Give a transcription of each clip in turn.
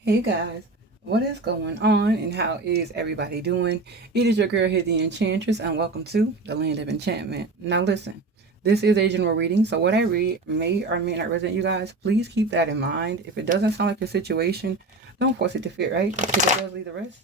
Hey guys, what is going on and how is everybody doing? It is your girl here, the Enchantress, and welcome to the Land of Enchantment. Now, listen, this is a general reading, so what I read may or may not resonate you guys. Please keep that in mind. If it doesn't sound like your situation, don't force it to fit, right? If it does, leave the rest.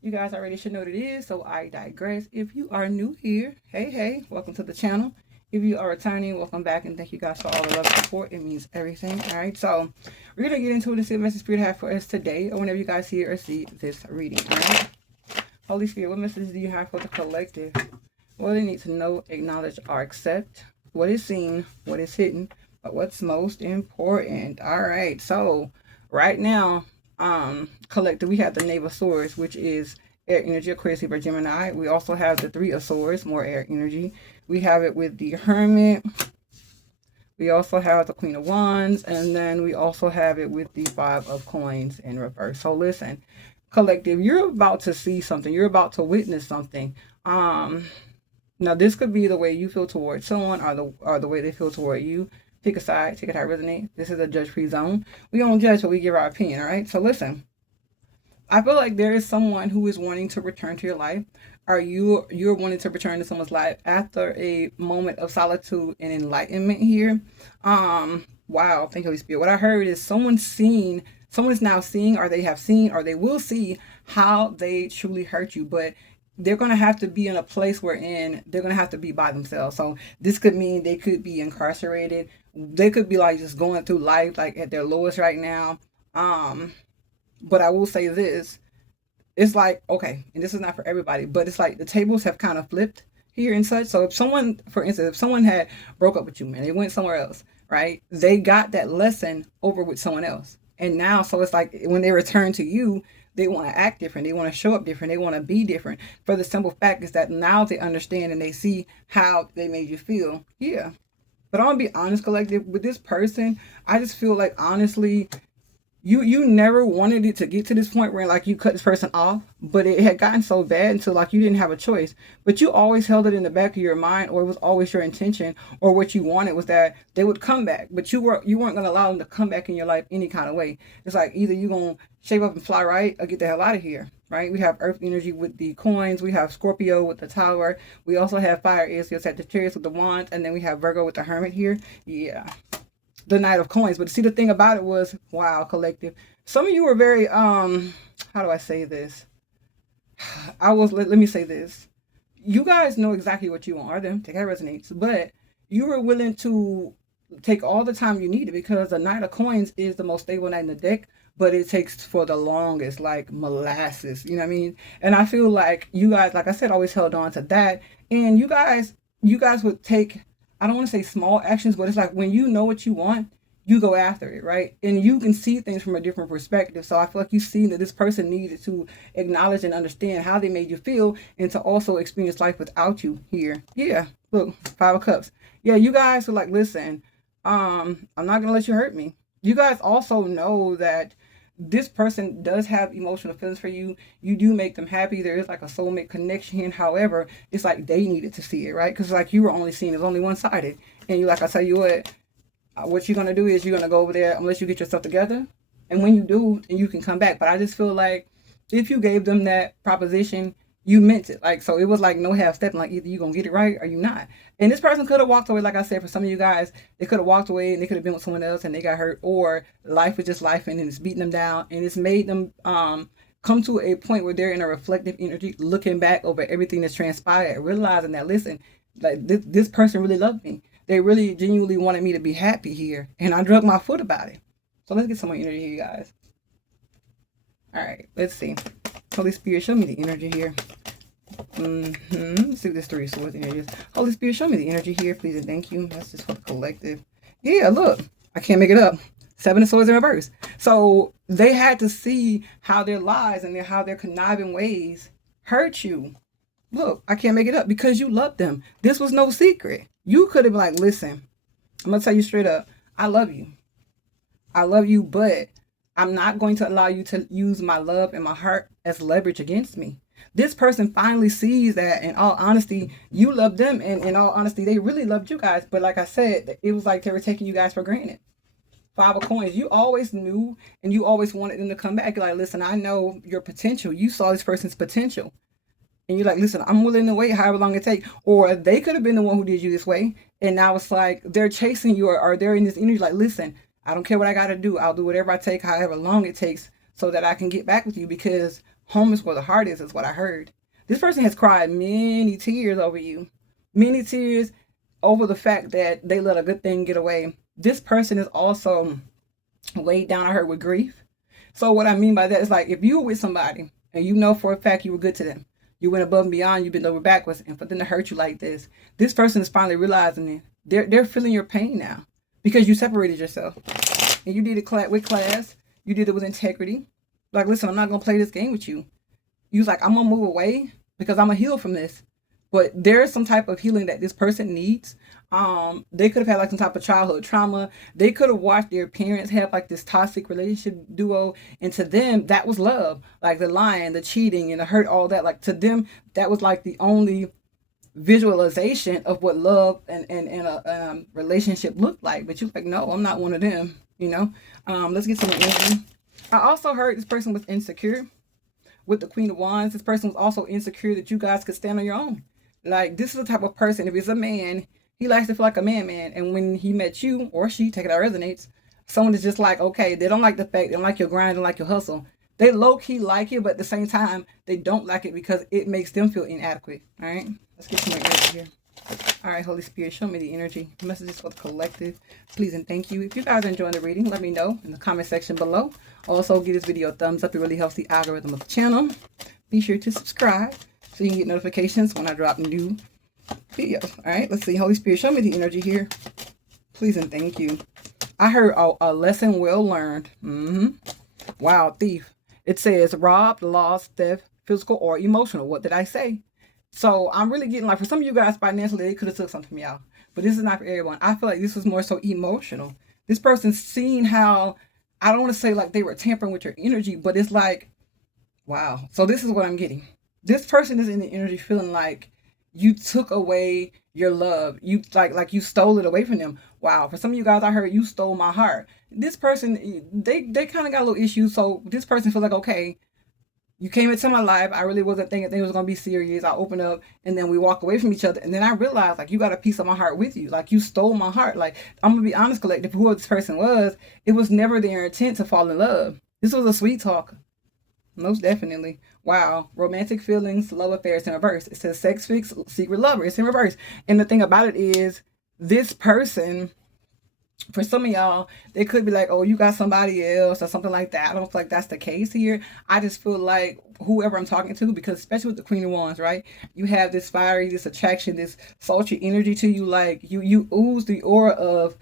You guys already should know what it is, so I digress. If you are new here, hey, welcome to the channel. If you are returning, welcome back, and thank you guys for all the love and support. It means everything. All right, so we're gonna get into it and see what message Spirit have for us today, or whenever you guys hear or see this reading. All right, Holy Spirit, what message do you have for the collective? What they need to know, acknowledge, or accept? What is seen, what is hidden, but what's most important? All right, so right now, collective, we have the Knave of Swords, which is air energy, Aquarius, Libra, Gemini. We also have the Three of Swords, more air energy. We have it with the Hermit. We also have the Queen of Wands, and then we also have it with the Five of Coins in reverse. So listen, collective, you're about to see something. You're about to witness something. Now this could be the way you feel towards someone, or the way they feel toward you. Pick a side, take it how it resonates. This is a judge-free zone. We don't judge, but we give our opinion. All right. So listen, I feel like there is someone who is wanting to return to your life. Are you're wanting to return to someone's life after a moment of solitude and enlightenment here? Wow, thank you, Holy Spirit. What I heard is someone is now seeing, or they have seen, or they will see how they truly hurt you, but they're gonna have to be in a place wherein they're gonna have to be by themselves. So this could mean they could be incarcerated. They could be like just going through life like at their lowest right now. Um, but I will say this, it's like, okay, and this is not for everybody, but it's like the tables have kind of flipped here and such. So if someone, for instance, if someone had broke up with you, man, they went somewhere else, right? They got that lesson over with someone else. And now, so it's like when they return to you, they want to act different. They want to show up different. They want to be different. For the simple fact is that now they understand and they see how they made you feel. Yeah. But I'm gonna be honest, collective, with this person, I just feel like honestly, you never wanted it to get to this point where like you cut this person off, but it had gotten so bad until like you didn't have a choice. But you always held it in the back of your mind, or it was always your intention, or what you wanted was that they would come back. But you weren't gonna allow them to come back in your life any kind of way. It's like either you gonna shape up and fly right or get the hell out of here. Right? We have Earth energy with the coins. We have Scorpio with the Tower. We also have Fire, Aries, Sagittarius with the Wands, and then we have Virgo with the Hermit here. Yeah, the Knight of Coins. But see, the thing about it was, wow, collective. Some of you were very how do I say this? Let me say this. You guys know exactly what you want, or them, take how it resonates, but you were willing to take all the time you needed because the Knight of Coins is the most stable knight in the deck, but it takes for the longest, like molasses, you know what I mean? And I feel like you guys, like I said, always held on to that. And you guys would take, I don't want to say small actions, but it's like when you know what you want, you go after it, right? And you can see things from a different perspective. So I feel like you've seen that this person needed to acknowledge and understand how they made you feel and to also experience life without you here. Yeah. Look, Five of Cups. Yeah, you guys are like, listen, I'm not gonna let you hurt me. You guys also know that this person does have emotional feelings for you. You do make them happy. There is like a soulmate connection. However, it's like they needed to see it, right? Because like you were only seeing it's only one sided, and you like, I tell you what you're gonna do is you're gonna go over there unless you get yourself together, and when you do, then you can come back. But I just feel like if you gave them that proposition, you meant it. Like, so it was like no half stepping. Like either you gonna get it right or you not. And this person could have walked away. Like I said, for some of you guys, they could have walked away and they could have been with someone else and they got hurt, or life was just life and it's beating them down and it's made them come to a point where they're in a reflective energy, looking back over everything that's transpired, realizing that listen, like this person really loved me. They really genuinely wanted me to be happy here, and I drug my foot about it. So let's get some more energy here, you guys. All right, let's see. Holy Spirit, show me the energy here. Let's see what this Three of Swords energy is. Holy Spirit, show me the energy here, please and thank you. That's just for the collective. Yeah, look, I can't make it up. Seven of Swords in reverse. So they had to see how their lies and how their conniving ways hurt you. Look, I can't make it up because you loved them. This was no secret. You could have been like, listen, I'm gonna tell you straight up, I love you. I love you, but I'm not going to allow you to use my love and my heart as leverage against me. This person finally sees that in all honesty, you love them, and in all honesty, they really loved you guys. But like I said, it was like they were taking you guys for granted. Five of Coins. You always knew and you always wanted them to come back. You're like, listen, I know your potential. You saw this person's potential. And you're like, listen, I'm willing to wait however long it takes. Or they could have been the one who did you this way. And now it's like they're chasing you, or they're in this energy like, listen, I don't care what I got to do. I'll do whatever I take, however long it takes, so that I can get back with you, because home is where the heart is what I heard. This person has cried many tears over you. Many tears over the fact that they let a good thing get away. This person is also weighed down, I heard, with grief. So what I mean by that is, like, if you were with somebody and you know for a fact you were good to them, you went above and beyond, you bent over backwards, and for them to hurt you like this person is finally realizing it. They're feeling your pain now because you separated yourself. And you did it with class. You did it with integrity. Like, listen, I'm not going to play this game with you. You was like, I'm going to move away because I'm going to heal from this. But there's some type of healing that this person needs. They could have had like some type of childhood trauma. They could have watched their parents have like this toxic relationship duo, and to them that was love. Like the lying, the cheating, and the hurt, all that. Like to them, that was like the only visualization of what love and a relationship looked like. But you're like, no, I'm not one of them. Let's get some energy. I also heard this person was insecure with the Queen of Wands. This person was also insecure that you guys could stand on your own. Like, this is the type of person, if it's a man, he likes to feel like a man. And when he met you, or she, take it out resonates, someone is just like, okay, they don't like the fact, they don't like your grind, they don't like your hustle. They low-key like it, but at the same time, they don't like it because it makes them feel inadequate. All right? Let's get some more energy here. All right, Holy Spirit, show me the energy. Messages for the collective. Please and thank you. If you guys are enjoying the reading, let me know in the comment section below. Also, give this video a thumbs up. It really helps the algorithm of the channel. Be sure to subscribe so you can get notifications when I drop new videos. All right, let's see. Holy Spirit, show me the energy here. Please and thank you. I heard a lesson well learned. Wow, thief. It says robbed, lost, theft, physical or emotional. What did I say? So I'm really getting, like, for some of you guys financially, they could have took something from y'all. But this is not for everyone. I feel like this was more so emotional. This person seen how, I don't want to say like they were tampering with your energy, but it's like, wow. So this is what I'm getting. This person is in the energy feeling like you took away your love. You like you stole it away from them. Wow. For some of you guys, I heard you stole my heart. This person, they kind of got a little issues. So this person feels like, okay, you came into my life. I really wasn't thinking things was going to be serious. I opened up and then we walk away from each other. And then I realized, like, you got a piece of my heart with you. Like, you stole my heart. Like, I'm going to be honest, collective, whoever this person was, it was never their intent to fall in love. This was a sweet talker. Most definitely. Wow. Romantic feelings, love affairs in reverse. It says sex fix, secret lover. It's in reverse. And the thing about it is, this person, for some of y'all, they could be like, oh, you got somebody else or something like that. I don't feel like that's the case here. I just feel like whoever I'm talking to, because especially with the Queen of Wands, right? You have this fiery, this attraction, this sultry energy to you. Like you ooze the aura of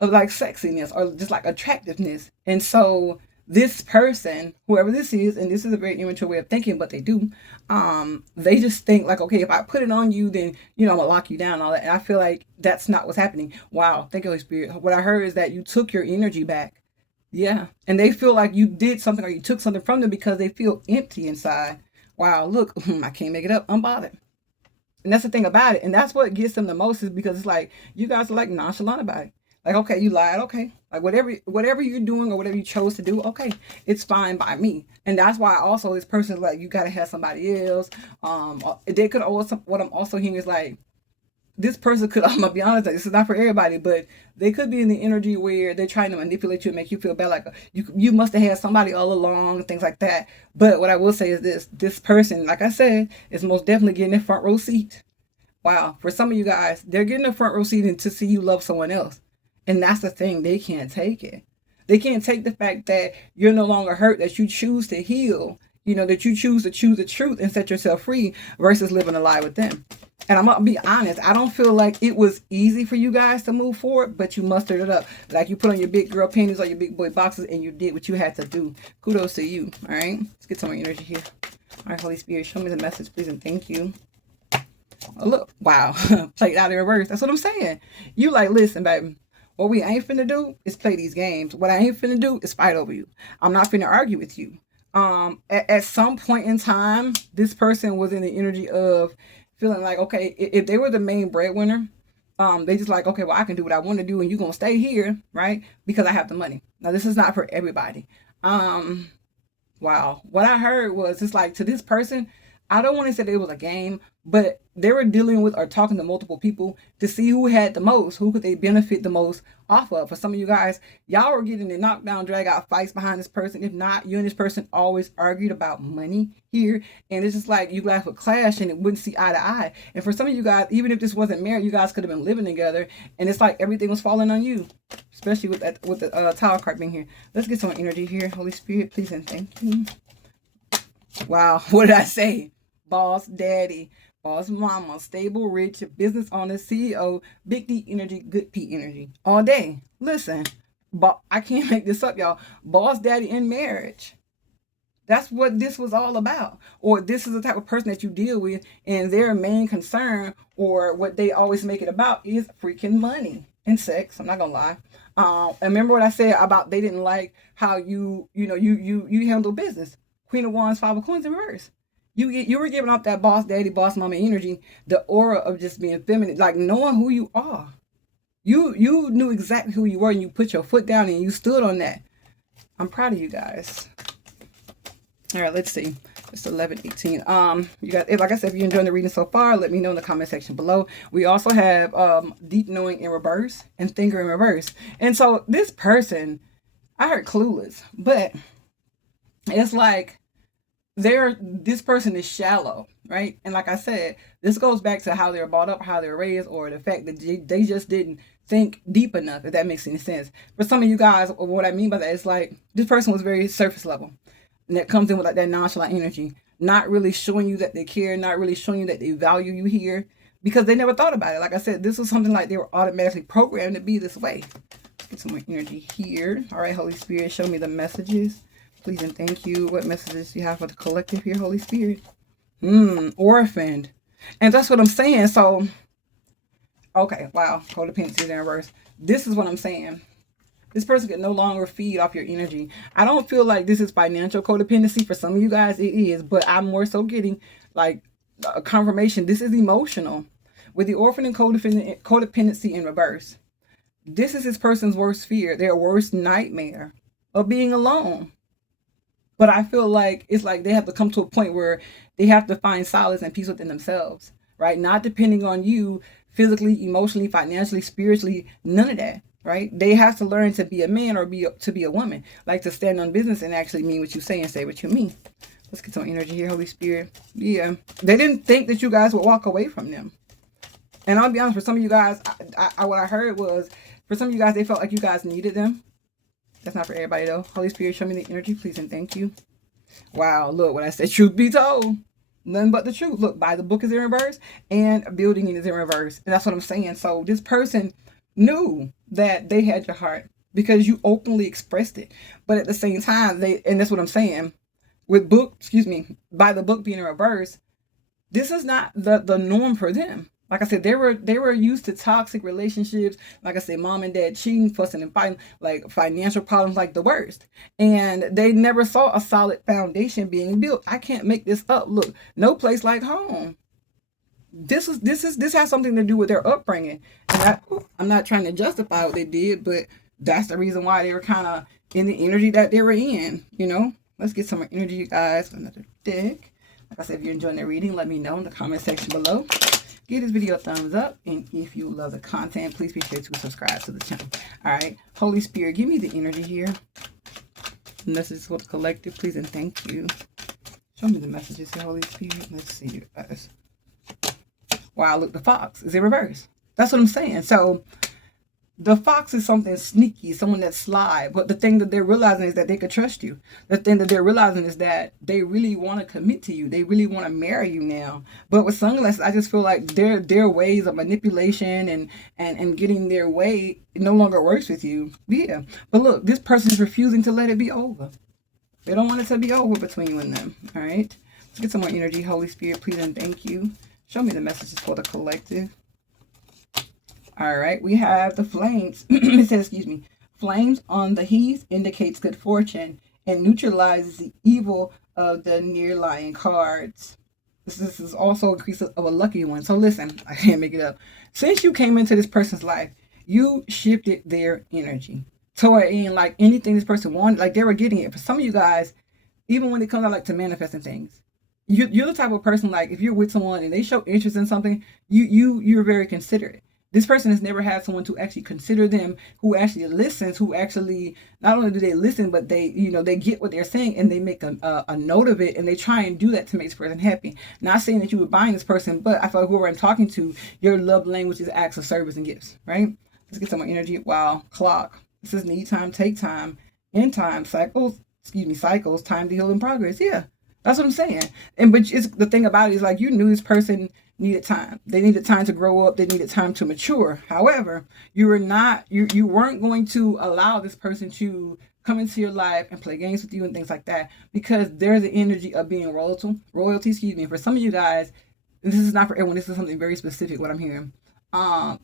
like sexiness or just like attractiveness. And so this person, whoever this is, and this is a very immature way of thinking, but they do, they just think like, okay, if I put it on you, then, I'm gonna lock you down and all that. And I feel like that's not what's happening. Wow. Thank you, Holy Spirit. What I heard is that you took your energy back. Yeah. And they feel like you did something or you took something from them because they feel empty inside. Wow. Look, I can't make it up. I'm bothered. And that's the thing about it. And that's what gets them the most, is because it's like, you guys are like nonchalant about it. Like, okay, you lied, okay. Like whatever you're doing or whatever you chose to do, okay, it's fine by me. And that's why also this person is like, you gotta have somebody else. They could also, what I'm also hearing is like, this person could, I'm gonna be honest, this is not for everybody, but they could be in the energy where they're trying to manipulate you and make you feel bad, like you must have had somebody all along and things like that. But what I will say is this person, like I said, is most definitely getting a front row seat. Wow, for some of you guys, they're getting a front row seat to see you love someone else. And that's the thing, they can't take it. They can't take the fact that you're no longer hurt, that you choose to heal, that you choose the truth and set yourself free versus living a lie with them. And I'm going to be honest, I don't feel like it was easy for you guys to move forward, but you mustered it up. Like, you put on your big girl panties or your big boy boxes and you did what you had to do. Kudos to you, all right? Let's get some more energy here. All right, Holy Spirit, show me the message, please, and thank you. Oh, look, wow, played out in reverse. That's what I'm saying. You like, listen, baby. What we ain't finna do is play these games. What I ain't finna do is fight over you. I'm not finna argue with you. At some point in time, this person was in the energy of feeling like, okay, if they were the main breadwinner, They just like, okay, well, I can do what I want to do, and you're gonna stay here, right? Because I have the money. Now, this is not for everybody. Wow. What I heard was it's like to this person, I don't want to say that it was a game, but they were dealing with or talking to multiple people to see who had the most, who could they benefit the most off of. For some of you guys, y'all were getting in knockdown, drag out fights behind this person. If not, you and this person always argued about money here. And it's just like you guys would clash and it wouldn't see eye to eye. And for some of you guys, even if this wasn't married, you guys could have been living together. And it's like everything was falling on you, especially with that, with the tower card being here. Let's get some energy here. Holy Spirit, please and thank you. Wow. What did I say? Boss daddy, boss mama, stable, rich, business owner, CEO, big D energy, good P energy. All day. Listen, I can't make this up, y'all. Boss daddy in marriage. That's what this was all about. Or this is the type of person that you deal with, and their main concern, or what they always make it about, is freaking money and sex. I'm not gonna lie. And remember what I said about they didn't like how you handle business. Queen of Wands, Five of Coins in reverse. You were giving off that boss daddy, boss mama energy, the aura of just being feminine, like knowing who you are. You knew exactly who you were, and you put your foot down and you stood on that. I'm proud of you guys. All right, let's see. It's 11:18. You got, like I said, if you're enjoying the reading so far, let me know in the comment section below. We also have deep knowing in reverse and thinker in reverse. And so this person, I heard clueless, but it's like this person is shallow, right? And like I said, this goes back to how they're brought up, how they're raised, or the fact that they just didn't think deep enough, if that makes any sense. For some of you guys, what I mean by that is like this person was very surface level, and that comes in with like that nonchalant energy, not really showing you that they care, not really showing you that they value you here, because they never thought about it. Like I said, this was something like they were automatically programmed to be this way. Let's get some more energy here. All right, Holy Spirit, show me the messages. Please and thank you. What messages do you have for the collective here, Holy Spirit? Orphaned. And that's what I'm saying. So, okay, wow. Codependency is in reverse. This is what I'm saying. This person can no longer feed off your energy. I don't feel like this is financial codependency. For some of you guys, it is. But I'm more so getting like a confirmation. This is emotional. With the orphan and codependency in reverse. This is this person's worst fear. Their worst nightmare of being alone. But I feel like it's like they have to come to a point where they have to find solace and peace within themselves, right? Not depending on you physically, emotionally, financially, spiritually, none of that, right? They have to learn to be a man or to be a woman, like to stand on business and actually mean what you say and say what you mean. Let's get some energy here, Holy Spirit. Yeah, they didn't think that you guys would walk away from them. And I'll be honest, for some of you guys, what I heard was, for some of you guys, they felt like you guys needed them. That's not for everybody, though. Holy Spirit, show me the energy, please, and thank you. Wow, look, what I said, truth be told. Nothing but the truth. Look, by the book is in reverse, and building is in reverse. And that's what I'm saying. So this person knew that they had your heart because you openly expressed it. But at the same time, and that's what I'm saying, with by the book being in reverse, this is not the norm for them. Like I said, they were used to toxic relationships. Like I said, mom and dad cheating, fussing and fighting, like financial problems, like the worst. And they never saw a solid foundation being built. I can't make this up. Look, no place like home. This has something to do with their upbringing. And I'm not trying to justify what they did, but that's the reason why they were kind of in the energy that they were in. You know, let's get some more energy, you guys. Another deck. Like I said, if you're enjoying the reading, let me know in the comment section below. Give this video a thumbs up, and if you love the content, please be sure to subscribe to the channel. All right, Holy Spirit, give me the energy here. Messages for the collective, please and thank you. Show me the messages here, Holy Spirit. Let's see you guys. Wow, look, the fox is in reverse. That's what I'm saying. So the fox is something sneaky, someone that's sly. But the thing that they're realizing is that they could trust you. The thing that they're realizing is that they really want to commit to you. They really want to marry you now. But with sunglasses, I just feel like their ways of manipulation and getting their way no longer works with you. Yeah. But look, this person is refusing to let it be over. They don't want it to be over between you and them. All right. Let's get some more energy. Holy Spirit, please and thank you. Show me the messages for the collective. All right, we have the flames. It says, flames on the heath indicates good fortune and neutralizes the evil of the near-lying cards. This is also a increase of a lucky one. So listen, I can't make it up. Since you came into this person's life, you shifted their energy toward in like anything this person wanted, like they were getting it. For some of you guys, even when it comes out like to manifesting things, you're the type of person, like if you're with someone and they show interest in something, you're very considerate. This person has never had someone to actually consider them, who actually listens, who actually not only do they listen, but they, they get what they're saying and they make a note of it, and they try and do that to make this person happy. Not saying that you were buying this person, but I feel like whoever I'm talking to, your love language is acts of service and gifts, right? Let's get some more energy. Wow, clock. This is need time, take time, end time, cycles, cycles, time to heal in progress. Yeah, that's what I'm saying. And but it's the thing about it is like you knew this person needed time. They needed time to grow up. They needed time to mature. However, you weren't going to allow this person to come into your life and play games with you and things like that, because there's the energy of being royalty. For some of you guys, this is not for everyone. This is something very specific. What I'm hearing.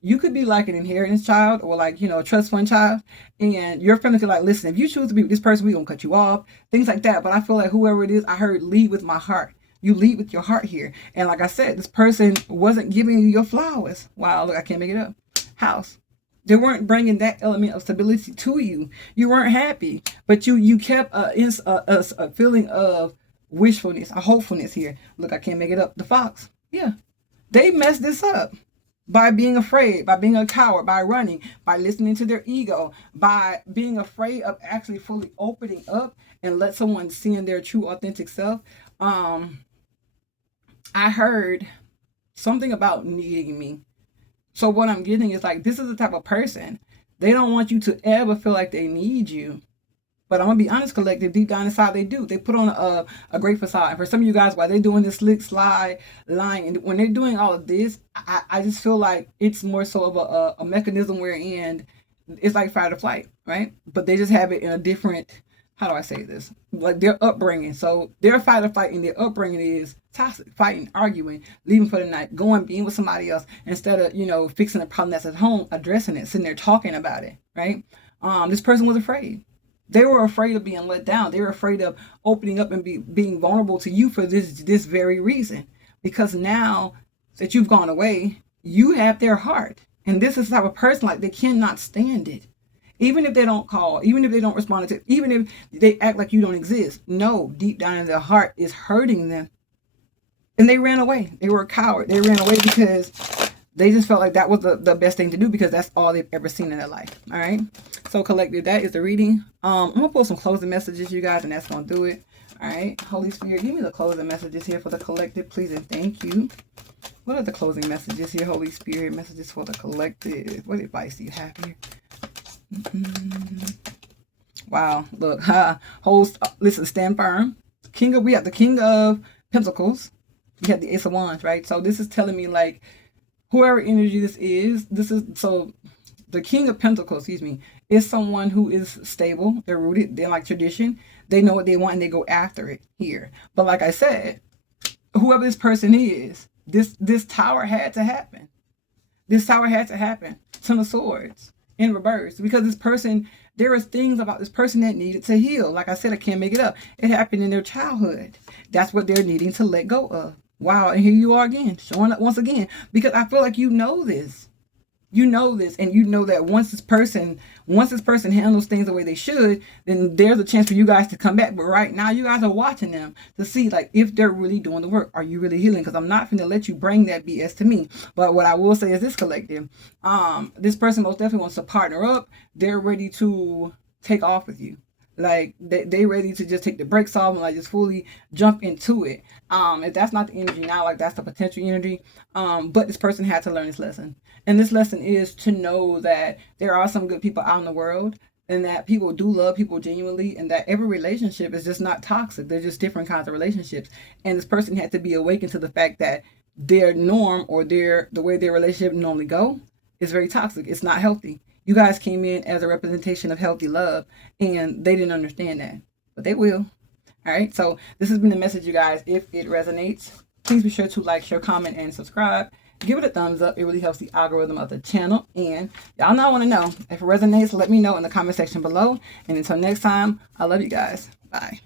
You could be like an inheritance child, or like, a trust fund child, and your family could like, listen, if you choose to be with this person, we're gonna cut you off, things like that. But I feel like whoever it is, I heard lead with my heart. You lead with your heart here. And like I said, this person wasn't giving you your flowers. Wow, look, I can't make it up. House. They weren't bringing that element of stability to you. You weren't happy, but you kept a feeling of wishfulness, a hopefulness here. Look, I can't make it up. The fox. Yeah. They messed this up by being afraid, by being a coward, by running, by listening to their ego, by being afraid of actually fully opening up and let someone see in their true authentic self. I heard something about needing me. So what I'm getting is like, this is the type of person, they don't want you to ever feel like they need you. But I'm gonna be honest, collective, deep down inside they do. They put on a great facade. And for some of you guys, while they're doing this slick slide lying, and when they're doing all of this, I just feel like it's more so of a mechanism wherein it's like fight or flight, right? But they just have it in a different, how do I say this? Like their upbringing. So their fight or flight in their upbringing is toxic, fighting, arguing, leaving for the night, going, being with somebody else, instead of, fixing the problem that's at home, addressing it, sitting there talking about it, right? This person was afraid. They were afraid of being let down. They were afraid of opening up and being vulnerable to you for this very reason. Because now that you've gone away, you have their heart. And this is the type of person, like, they cannot stand it. Even if they don't call, even if they don't respond to it, even if they act like you don't exist. No, deep down in their heart is hurting them. And they ran away. They were a coward. They ran away because they just felt like that was the best thing to do, because that's all they've ever seen in their life. All right. So collective, that is the reading. I'm going to pull some closing messages, you guys, and that's going to do it. All right. Holy Spirit, give me the closing messages here for the collective, please, and thank you. What are the closing messages here, Holy Spirit? Messages for the collective. What advice do you have here? Wow. Look. Host, listen, stand firm. We have the King of Pentacles. We have the Ace of Wands, right? So this is telling me, like, whoever energy this is so the King of Pentacles, is someone who is stable. They're rooted. They're like tradition. They know what they want and they go after it here. But like I said, whoever this person is, this tower had to happen. This tower had to happen. Ten of Swords in reverse, because this person, there is things about this person that needed to heal. Like I said, I can't make it up. It happened in their childhood. That's what they're needing to let go of. Wow, and here you are again, showing up once again, because I feel like you know this. You know this, and you know that once this person handles things the way they should, then there's a chance for you guys to come back. But right now, you guys are watching them to see, like, if they're really doing the work. Are you really healing? Because I'm not going to let you bring that BS to me. But what I will say is this, collective, this person most definitely wants to partner up. They're ready to take off with you. Like, they ready to just take the brakes off and like just fully jump into it. If that's not the energy now, like that's the potential energy. But this person had to learn this lesson. And this lesson is to know that there are some good people out in the world, and that people do love people genuinely, and that every relationship is just not toxic. They're just different kinds of relationships. And this person had to be awakened to the fact that their norm, or the way their relationship normally go, is very toxic. It's not healthy. You guys came in as a representation of healthy love, and they didn't understand that, but they will. All right. So this has been the message, you guys. If it resonates, please be sure to like, share, comment, and subscribe. Give it a thumbs up. It really helps the algorithm of the channel. And y'all know I want to know if it resonates. Let me know in the comment section below. And until next time, I love you guys. Bye.